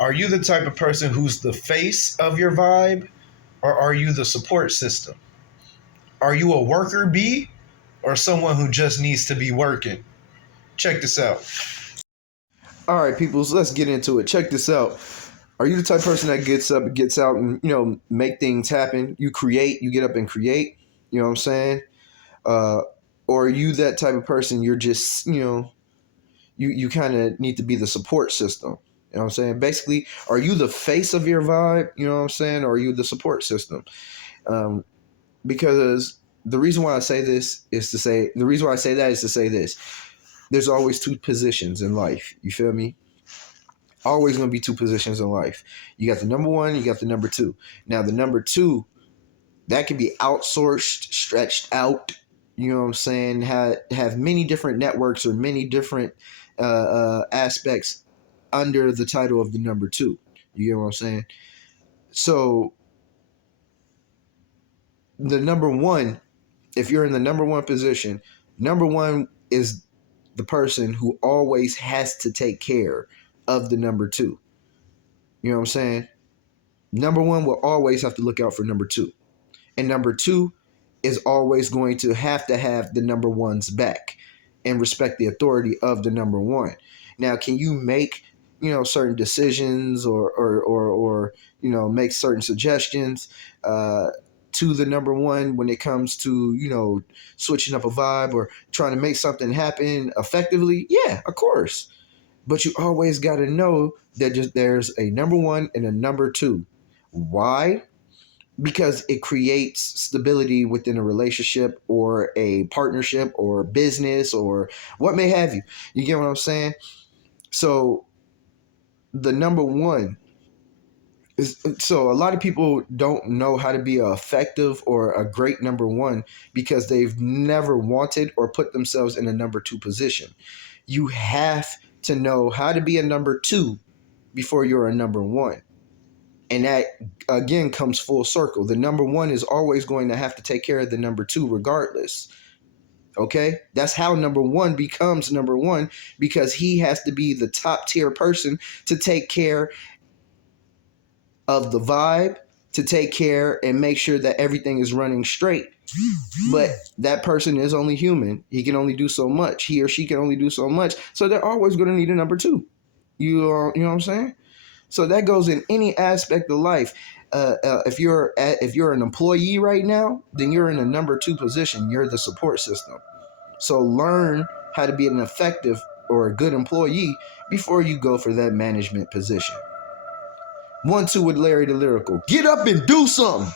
Are you the type of person who's the face of your vibe, or are you the support system? Are you a worker bee or someone who just needs to be working? Check this out. All right, peoples, let's get into it. Check this out. Are you the type of person that gets up and gets out and, make things happen? You create, you get up and create, you know what I'm saying? Uh, or are you that type of person you're just, you kind of need to be the support system? You know what I'm saying? Basically, are you the face of your vibe? You know what I'm saying? Or are you the support system? Um, because the reason why I say this is to say, the reason why I say that is to say this. There's always two positions in life. You feel me? Always going to be two positions in life. You got the number one, you got the number two. Now, the number two, that can be outsourced, stretched out, you know what I'm saying? Have many different networks or many different aspects under the title of the number two. You get what I'm saying? So, the number one, if you're in the number one position, number one is the person who always has to take care of the number two. You know what I'm saying? Number one will always have to look out for number two. And number two is always going to have the number one's back and respect the authority of the number one. Now, can you make, certain decisions or make certain suggestions to the number one when it comes to, switching up a vibe or trying to make something happen effectively? Yeah, of course. But you always got to know that there's a number one and a number two. Why? Because it creates stability within a relationship or a partnership or business or what may have you. You get what I'm saying? So the number one is, so a lot of people don't know how to be an effective or a great number one because they've never wanted or put themselves in a number two position. You have to know how to be a number two before you're a number one. And that again comes full circle. The number one is always going to have to take care of the number two regardless. Okay? That's how number one becomes number one, because he has to be the top tier person to take care of the vibe, to take care and make sure that everything is running straight. But that person is only human. He can only do so much. He or she can only do so much. So they're always going to need a number two. You know what I'm saying? So that goes in any aspect of life. If you're an employee right now, then you're in a number two position. You're the support system. So learn how to be an effective or a good employee before you go for that management position. 1-2 with Larry the Lyrical. Get up and do something.